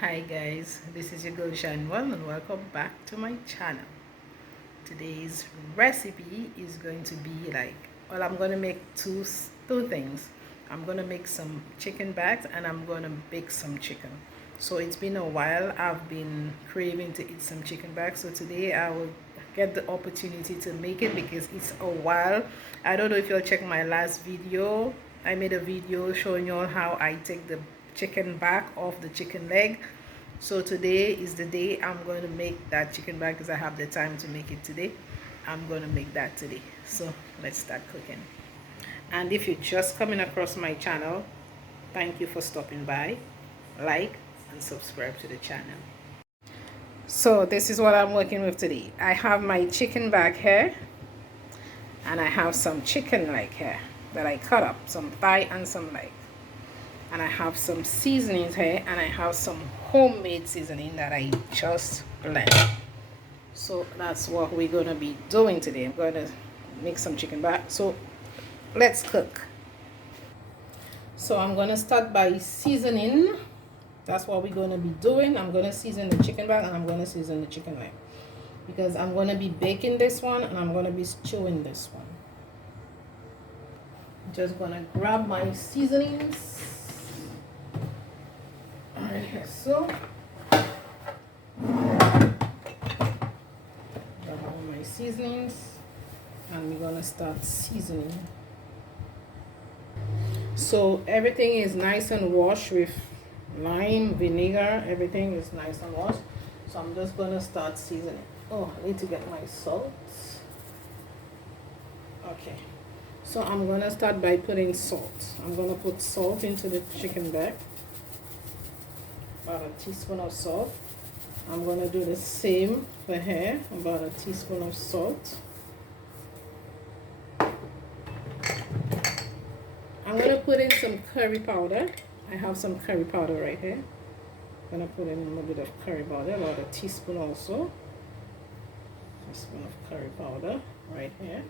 Hi guys, this is your girl janNOEL and welcome back to my channel. Today's recipe is going to be I'm going to make two things. I'm going to make some chicken back and I'm going to bake some chicken. So it's been a while. I've been craving to eat some chicken back, so today I will get the opportunity to make it because it's a while. I don't know if you'll check my last video. I made a video showing you all how I take the chicken back off the chicken leg. So today is the day I'm going to make that chicken back because I have the time to make it today. I'm going to make that today. So let's start cooking. And if you're just coming across my channel, thank you for stopping by. Like and subscribe to the channel. So this is what I'm working with today. I have my chicken back here and I have some chicken leg here that I cut up, some thigh and some leg. And I have some seasonings here and I have some homemade seasoning that I just blend. So that's what we're going to be doing today. I'm going to make some chicken back. So let's cook. So I'm going to start by seasoning. That's what we're going to be doing. I'm going to season the chicken back and I'm going to season the chicken leg, because I'm going to be baking this one and I'm going to be stewing this one. I'm just going to grab my seasonings. Alright, so grab all my seasonings and we're gonna start seasoning. So everything is nice and washed with lime, vinegar, everything is nice and washed. So I'm just gonna start seasoning. Oh, I need to get my salt. Okay, so I'm gonna start by putting salt. I'm gonna put salt into the chicken back. About a teaspoon of salt. I'm going to do the same for here, about a teaspoon of salt. I'm going to put in some curry powder. I have some curry powder right here. I'm going to put in a little bit of curry powder, about a teaspoon also. A teaspoon of curry powder right here.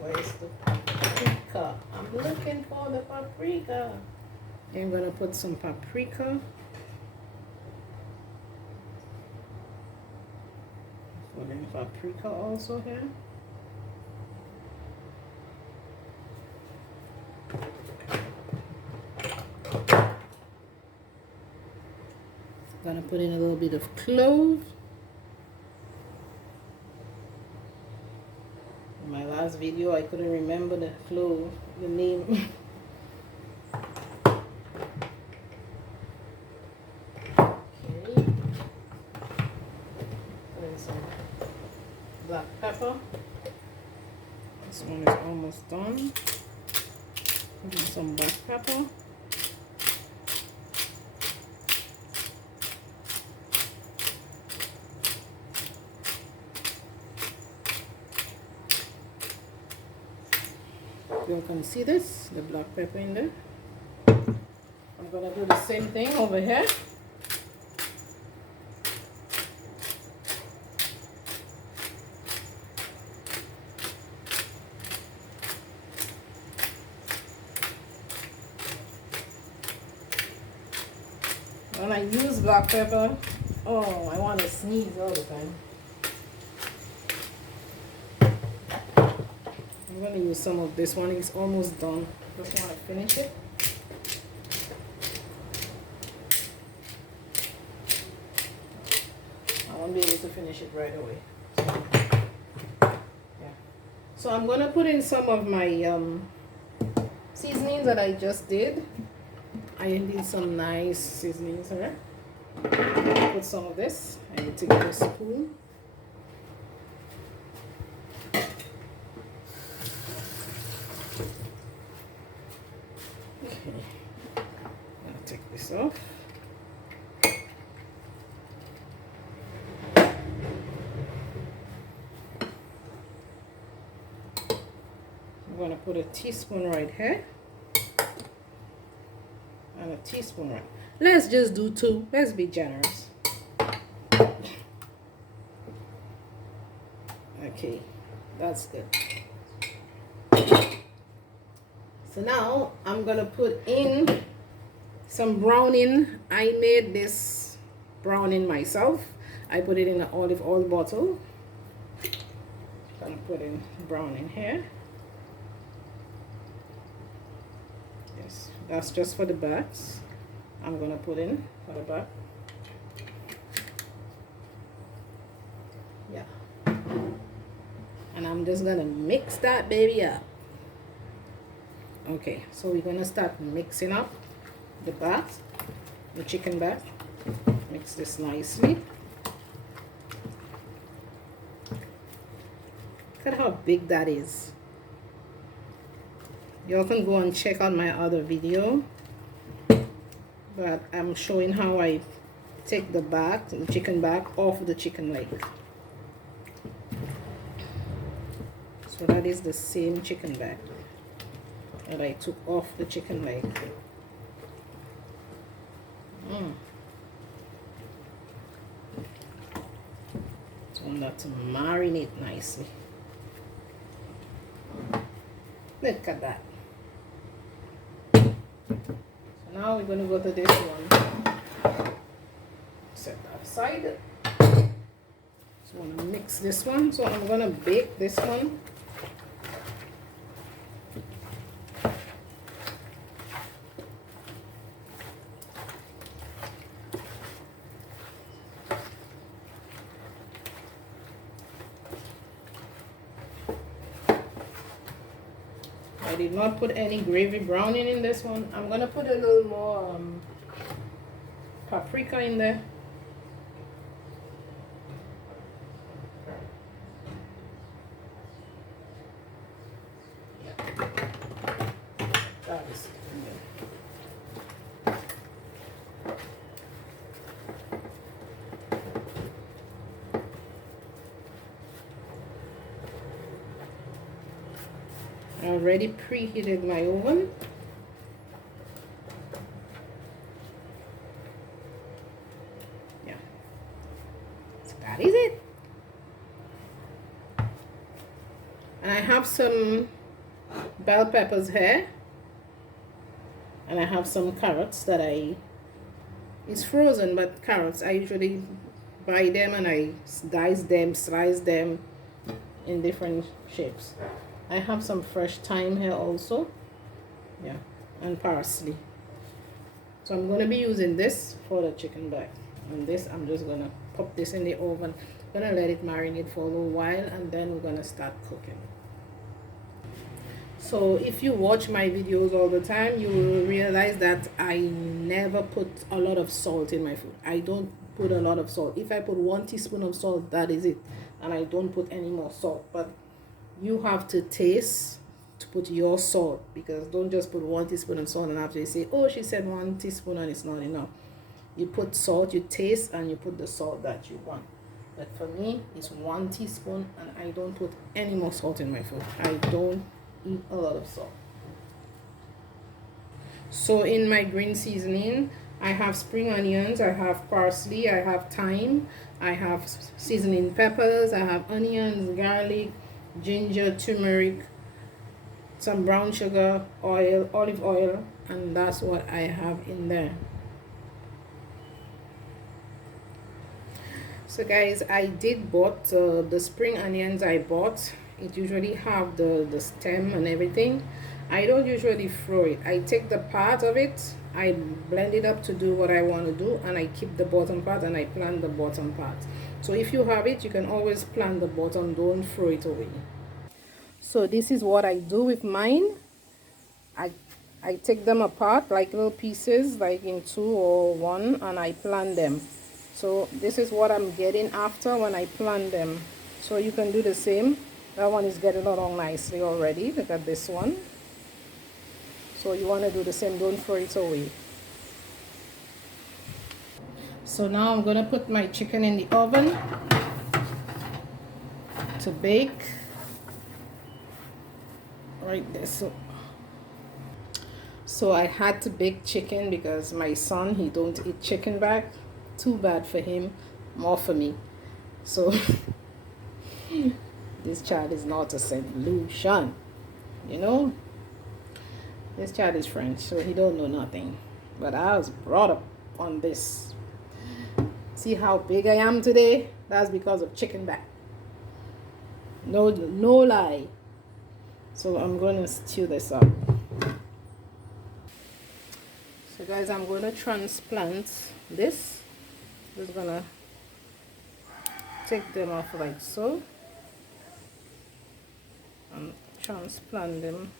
Where's the paprika? I'm looking for the paprika. I'm going to put some paprika. Put in paprika also here. I'm going to put in a little bit of clove. In my last video, I couldn't remember the clove, the name. Okay. Put in some black pepper. This one is almost done. Put in some black pepper. You can see this, the black pepper in there. I'm going to do the same thing over here. When I use black pepper, oh, I want to sneeze all the time. I'm going to use some of this one. It's almost done. Just want to finish it. I won't be able to finish it right away. Yeah. So I'm going to put in some of my seasonings that I just did. I need some nice seasonings here. Put some of this. I need to get a spoon. Take this off. I'm going to put a teaspoon right here and a teaspoon right. Let's just do 2. Let's be generous. Okay, that's good. So now I'm gonna put in some browning. I made this browning myself. I put it in an olive oil bottle. I'm putting browning here. Yes, that's just for the backs. I'm gonna put in for the back. Yeah. And I'm just gonna mix that baby up. Okay, so we're gonna start mixing up the back, the chicken back. Mix this nicely. Look at how big that is. Y'all can go and check out my other video, but I'm showing how I take the back, the chicken back off the chicken leg. So that is the same chicken back that I took off the chicken leg. So I want that to marinate nicely. Look at that. So now we're going to go to this one. Set that aside. So I want to mix this one. So I'm going to bake this one. I did not put any gravy browning in this one. I'm gonna put a little more paprika in there. Yeah. That is I already preheated my oven. Yeah, so that is it. And I have some bell peppers here, and I have some carrots that it's frozen, but carrots I usually buy them and I dice them, slice them in different shapes. I have some fresh thyme here also, yeah, and parsley. So I'm going to be using this for the chicken back, and this I'm just going to pop this in the oven. I'm going to let it marinate for a little while, and then we're going to start cooking. So if you watch my videos all the time, you will realize that I never put a lot of salt in my food. I don't put a lot of salt. If I put 1 teaspoon of salt, that is it, and I don't put any more salt. But you have to taste to put your salt, because don't just put 1 teaspoon of salt and after you say, oh, she said 1 teaspoon and it's not enough. You put salt, you taste, and you put the salt that you want. But for me, it's 1 teaspoon, and I don't put any more salt in my food. I don't eat a lot of salt. So in my green seasoning, I have spring onions, I have parsley, I have thyme, I have seasoning peppers, I have onions, garlic, ginger, turmeric, some brown sugar, oil, olive oil, and that's what I have in there. So guys, I did bought the spring onions. I bought it, usually have the stem and everything. I don't usually throw it. I take the part of it, I blend it up to do what I want to do, and I keep the bottom part and I plant the bottom part. So if you have it, you can always plant the bottom, don't throw it away. So this is what I do with mine. I take them apart like little pieces, like in 2 or 1, and I plant them. So this is what I'm getting after when I plant them. So you can do the same. That one is getting along nicely already. Look at this one. So you want to do the same, don't throw it away. So now I'm going to put my chicken in the oven to bake. Right there. So I had to bake chicken because my son, he don't eat chicken back. Too bad for him, more for me. So this child is not a solution, you know. This child is French, so he don't know nothing. But I was brought up on this. See how big I am today? That's because of chicken back. No lie. So I'm going to stew this up. So guys, I'm going to transplant this. Just gonna take them off like so and transplant them.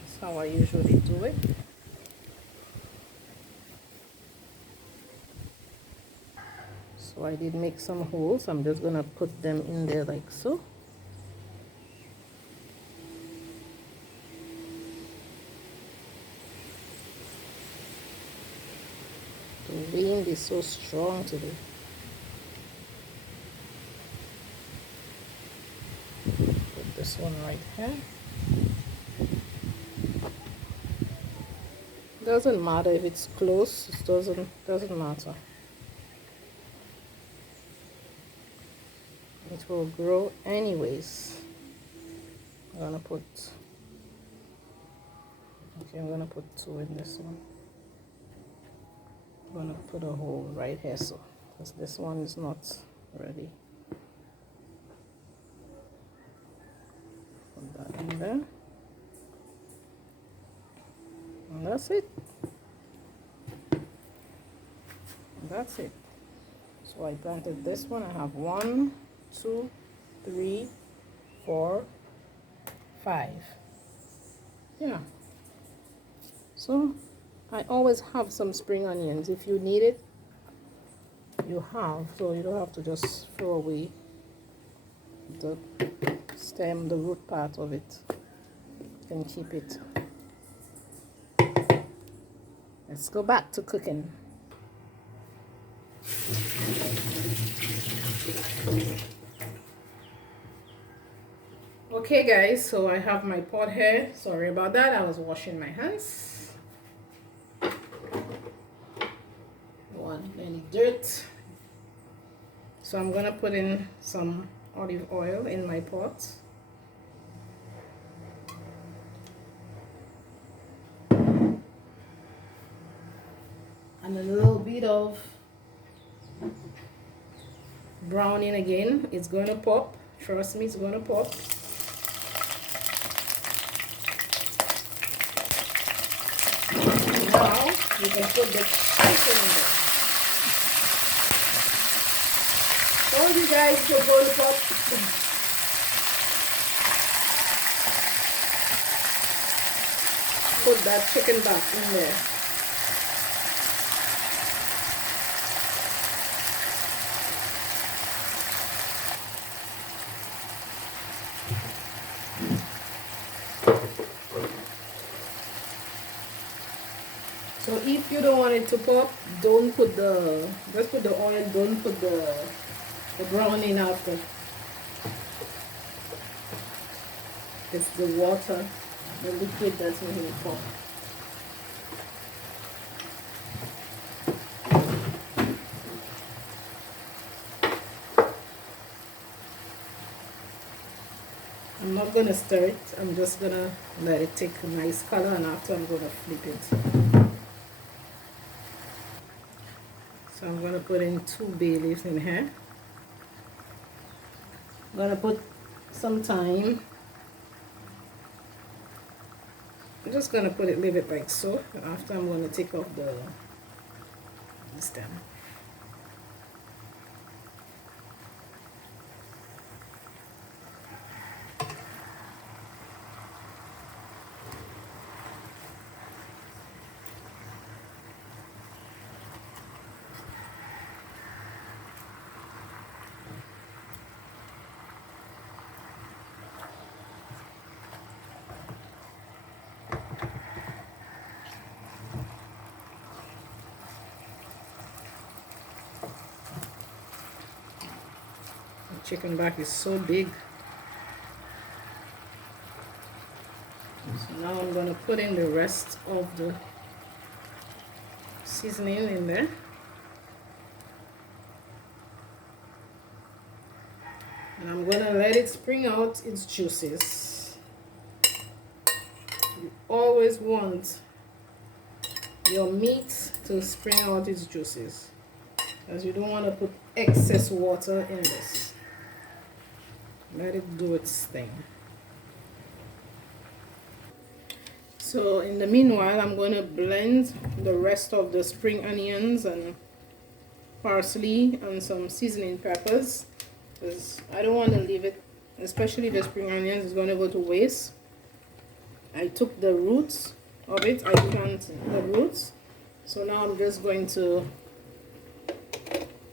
That's how I usually do it. So I did make some holes. I'm just gonna put them in there like so. The wind is so strong today. Put this one right here. Doesn't matter if it's close. It doesn't matter. It will grow anyways. I'm gonna put 2 in this one. I'm gonna put a hole right here, so because this one is not ready. Put that in there. And that's it. That's it. So I planted this one. I have 1, 2, 3, 4, 5. Yeah. So I always have some spring onions. If you need it, you have. So you don't have to just throw away the stem, the root part of it. You can keep it. Let's go back to cooking. Okay guys, so I have my pot here. Sorry about that, I was washing my hands. Don't want any dirt. So I'm gonna put in some olive oil in my pot. And a little bit of browning again. It's gonna pop. Trust me, it's gonna pop. Now you can put the chicken in there. Told you guys you're going to pop. Put that chicken back in there. So if you don't want it to pop, don't put the, just put the oil, don't put the browning after. It's the water, the liquid that's making it pop. I'm not gonna stir it, I'm just gonna let it take a nice color, and after I'm gonna flip it. So I'm gonna put in 2 bay leaves in here. I'm gonna put some thyme. I'm just gonna put it, leave it like so. After I'm gonna take off the stem. Chicken back is so big. So now I'm going to put in the rest of the seasoning in there. And I'm going to let it spring out its juices. always want your meat to spring out its juices, as you don't want to put excess water in this. Let it do its thing. So in the meanwhile, I'm going to blend the rest of the spring onions and parsley and some seasoning peppers, because I don't want to leave it, especially the spring onions is going to go to waste. I took the roots of it, I planted the roots, so now I'm just going to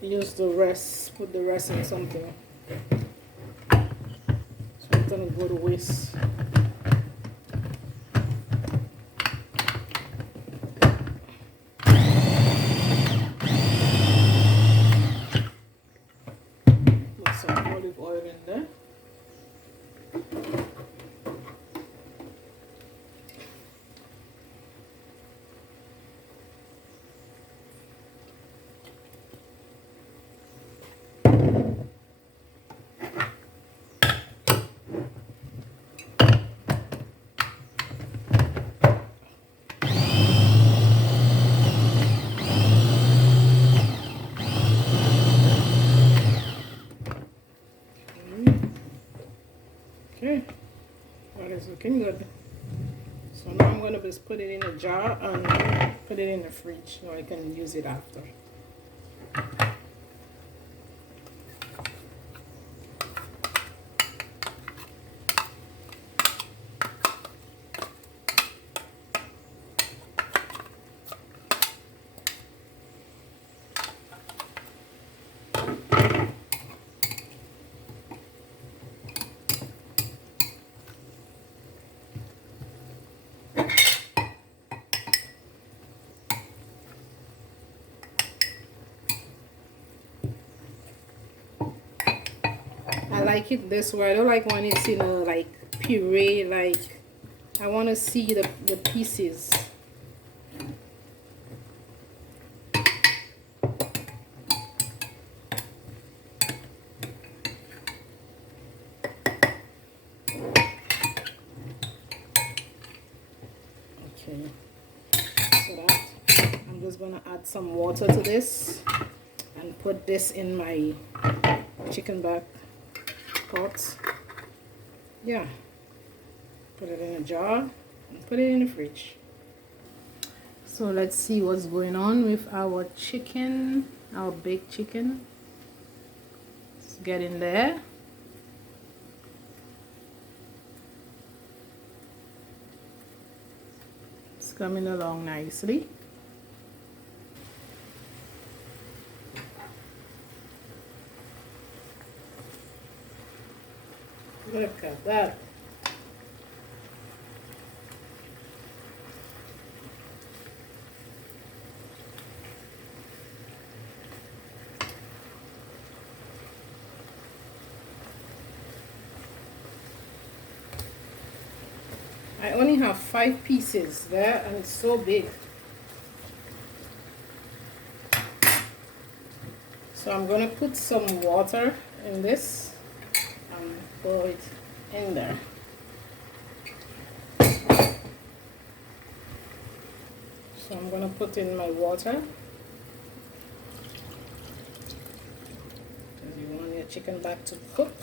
use the rest, put the rest in something, so it doesn't go to waste. Put some olive oil in there. Okay, that is looking good. So now I'm going to just put it in a jar and put it in the fridge so I can use it after. I like it this way. I don't like when it's in a like puree, like I want to see the pieces. Okay, so that I'm just gonna add some water to this and put this in my chicken back pot. Yeah, put it in a jar and put it in the fridge. So let's see what's going on with our chicken, our baked chicken. Let's get in there. It's coming along nicely. Look at that. I only have 5 pieces there and it's so big. So I'm going to put some water in this and pour it in there. So I'm going to put in my water. Because you want your chicken back to cook.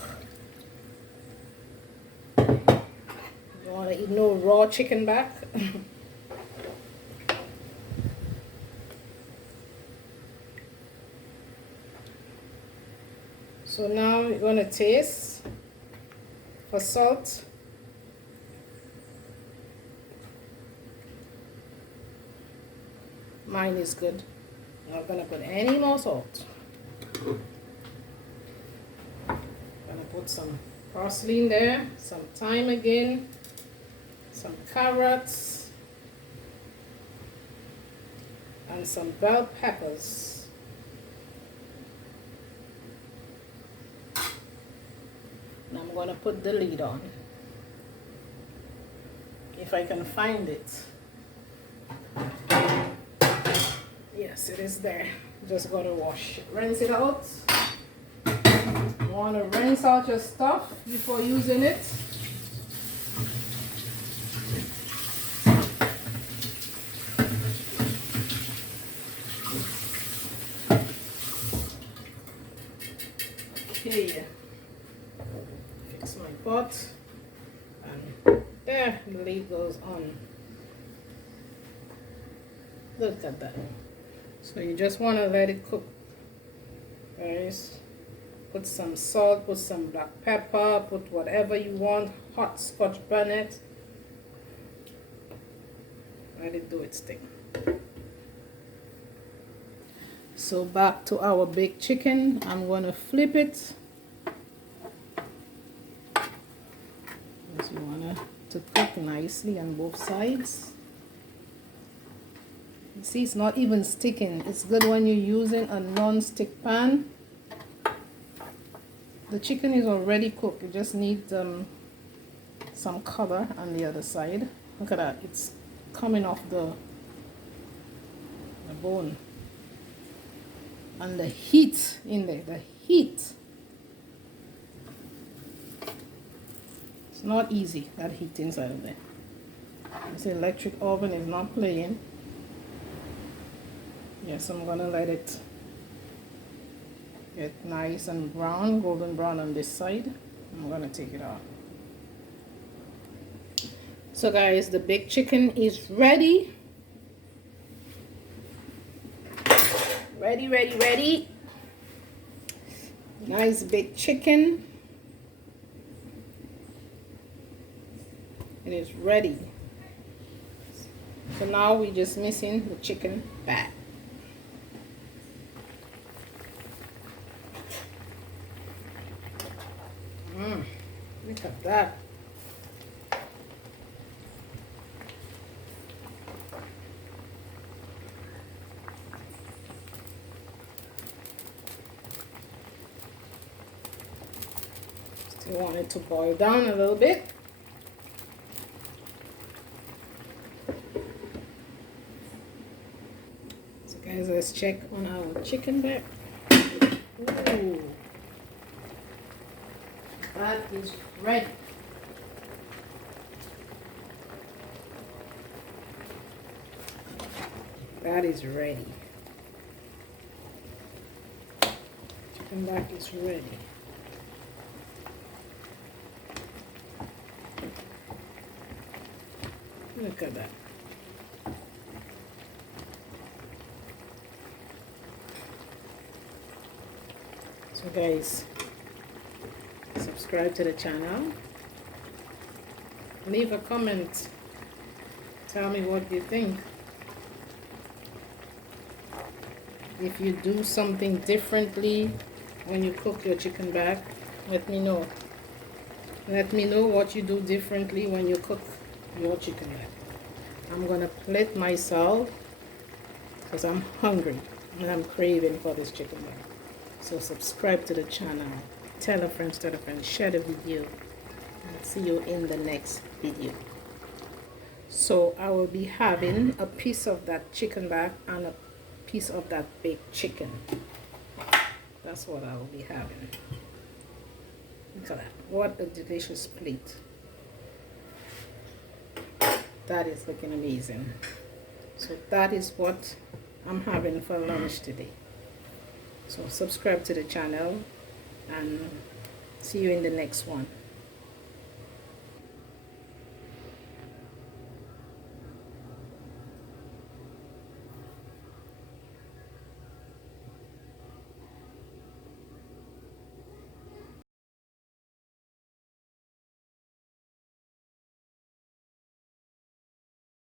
You want to eat no raw chicken back. So now you're going to taste for salt. Mine is good. I'm not going to put any more salt. I'm going to put some parsley in there, some thyme again, some carrots, and some bell peppers. And I'm going to put the lid on, if I can find it. Yes, it is there. Just got to wash it. Rinse it out. You want to rinse out your stuff before using it. see. Fix my pot. And there, the lid goes on. Look at that. So you just want to let it cook, guys. Put some salt, put some black pepper, put whatever you want, hot scotch bonnet. Let it do its thing. So back to our baked chicken. I'm going to flip it. You want to cook nicely on both sides. You see, it's not even sticking. It's good when you're using a non-stick pan. The chicken is already cooked. You just need some color on the other side. Look at that. It's coming off the bone. And the heat in there. The heat. It's not easy, that heat inside of there. This electric oven is not playing. Yes, I'm gonna let it get nice and brown, golden brown on this side. I'm gonna take it off. So guys, the baked chicken is ready. Ready. Nice baked chicken. It is ready. So now we're just missing the chicken back. Look at that. Still want it to boil down a little bit. So guys, let's check on our chicken back. Ooh. That is ready. That is ready. Chicken back is ready. Look at that. So guys, subscribe to the channel, leave a comment, tell me what you think. If you do something differently when you cook your chicken back, let me know. Let me know what you do differently when you cook your chicken back. I'm gonna plate myself because I'm hungry and I'm craving for this chicken back. So subscribe to the channel, tell a friend, share the video, and see you in the next video. So I will be having a piece of that chicken back and a piece of that baked chicken. That's what I will be having. Look at that. What a delicious plate. That is looking amazing. So that is what I'm having for lunch today. So subscribe to the channel and see you in the next one.